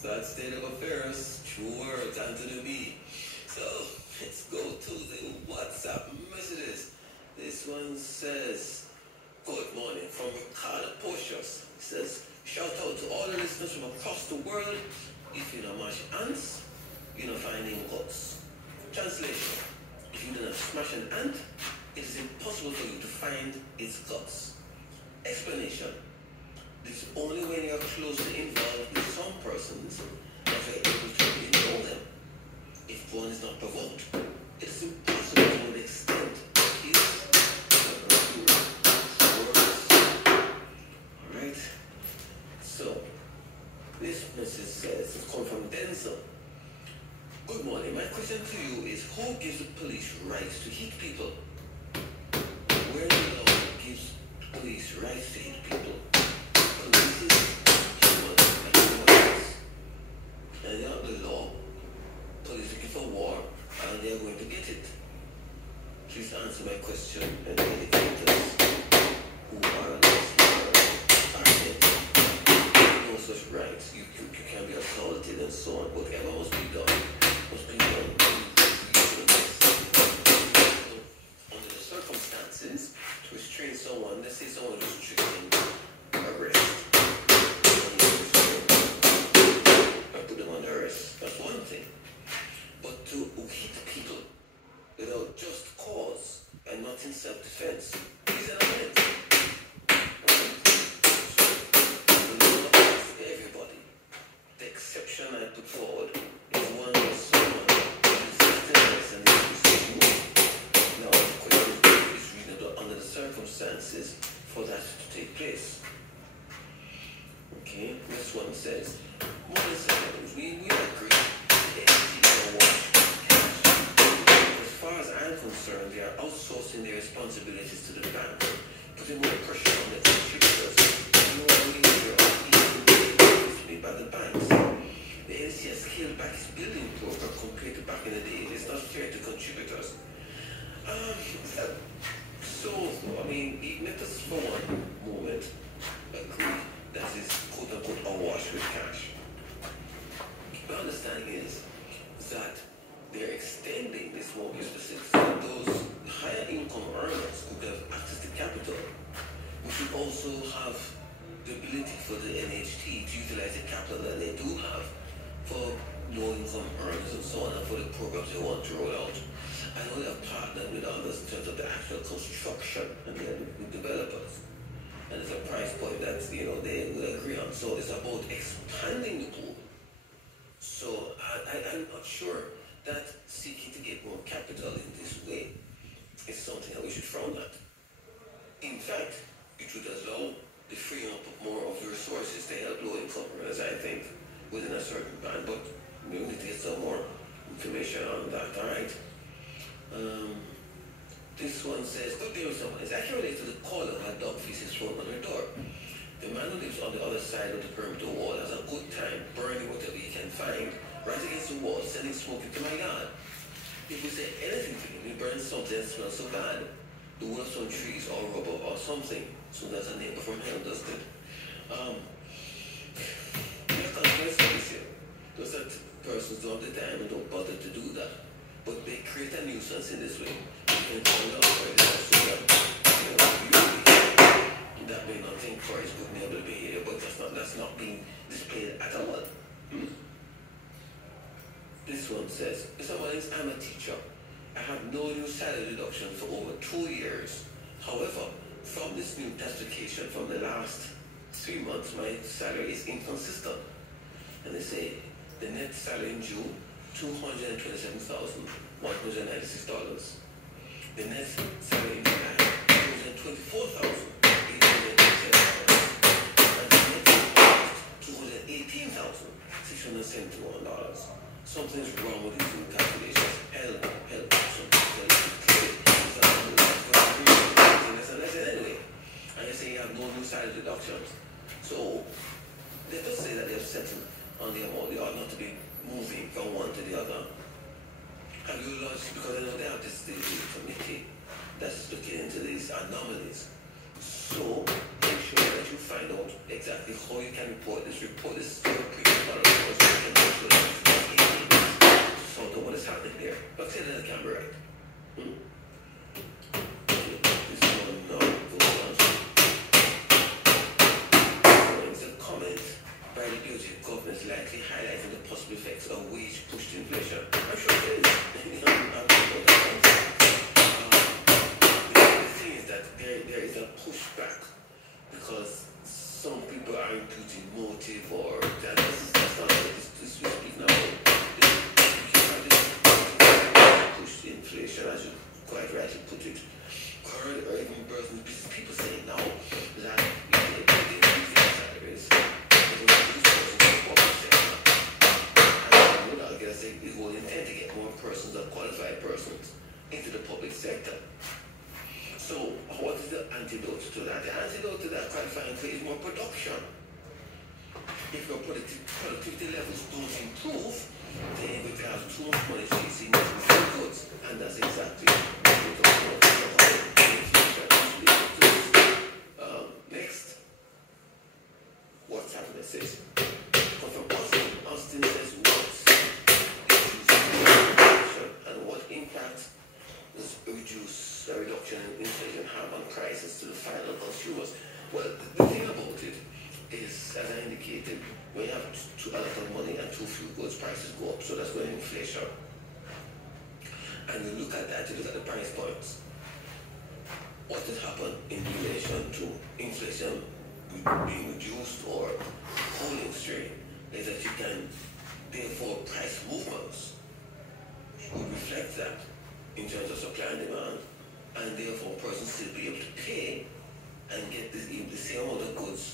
Sad state of affairs, true words, Anthony B. So, let's go to the WhatsApp messages. This one says, good morning from Ricardo Portius. He says, shout out to all the listeners from across the world. If you don't mash ants, you're not finding guts. Translation, if you do not smash an ant, it is impossible for you to find its guts. Explanation, this is only when you are closely involved with some persons that you are able to really know them. If one is not provoked, it is impossible to know the extent of his Alright, so this message says, it's come from Denzel. Good morning, my question to you is, who gives the police rights to hit people? Where the law gives police rights to hit people? Police is human rights. And they are the law. Police are looking for war, and they are going to get it. Please answer my question and dedicate us who are no such rights. You can be assaulted and so on. Whatever must be done must be done. Under the circumstances, to restrain someone, let's say someone is restricting arrest. I put them under arrest. That's one thing. But to hit people without just cause and not in self-defense is an offense. Everybody. The exception I put forward is one where someone is and now the question is reasonable under the circumstances for that to take place. Okay, this one says, more than seconds, we agree. As far as I'm concerned, they are outsourcing their responsibilities to the bank, putting more pressure on the contributors. By the banks. The NC has scaled back its building program compared to back in the day. It's not fair to contributors. Let us for one moment agree that is quote unquote awash with cash. My understanding is that they're extending this mortgage facility to those higher income earners who have access to capital, which would also have the ability for the NHT to utilize the capital that they do have for low-income earners and so on, and for the programs they want to roll out. I know they have partnered with others in terms of the actual construction and with developers. And it's a price point that they will agree on. So it's about expanding the pool. So I'm not sure that seeking to get more capital in this way is something that we should frown at. In fact, it would allow the freeing up of more of the resources to help low-income earners, I think, within a certain band. But we need to get some more information on that, all right? This one says, good day with someone. It's actually related to the caller who had dog feces thrown on her door. The man who lives on the other side of the perimeter wall has a good time burning whatever he can find right against the wall, sending smoke into my yard. If we say anything to him, he burns something that smells so bad. The wood of some trees or rubber or something. So that's a neighbor from hell does it. Those are persons don't have the time and don't bother to do that. But they create a nuisance in this way. You can call it out for it so that may not think for his good neighbor behavior, but that's not being displayed at all. This one says, I'm a teacher. I have no new salary deduction for over 2 years. However, from this new classification from the last 3 months, my salary is inconsistent. And they say the net salary in June, $227,196. The net salary in July, $224,897. And the net $218,671. Something's wrong with these new calculations. Help. Anyway, and you say you have no new salary deductions. So, let us say that they have settled on the amount. They ought not to be moving from one to the other. And you launch, because I know they have this committee that is looking into these anomalies. So, make sure that you find out exactly how you can report this. Report this to your previous possible effects of wage-pushed inflation? I'm sure it is. The thing is that there is a pushback because some people are imputing motive or that's not what this we speak now. Pushed inflation, as you quite rightly put it. Current or even business people saying now that the whole intent to get more persons or qualified persons into the public sector. So what is the antidote to that? The antidote to that, quite frankly, is more production. If your productivity levels don't improve, then we have too much money chasing goods. And that's exactly what we're talking about. Next, what's happening says. But from Austin says what's and what impact does a reduction in inflation have on prices to the final consumers? Well, the thing about it is, as I indicated, when you have a lot of money and too few goods, prices go up, so that's when inflation. And you look at that, you look at the price points. What has happened in relation to inflation being reduced or holding straight is that you can, therefore, price movements would reflect that in terms of supply and demand, and therefore, persons still be able to pay and get the same amount of goods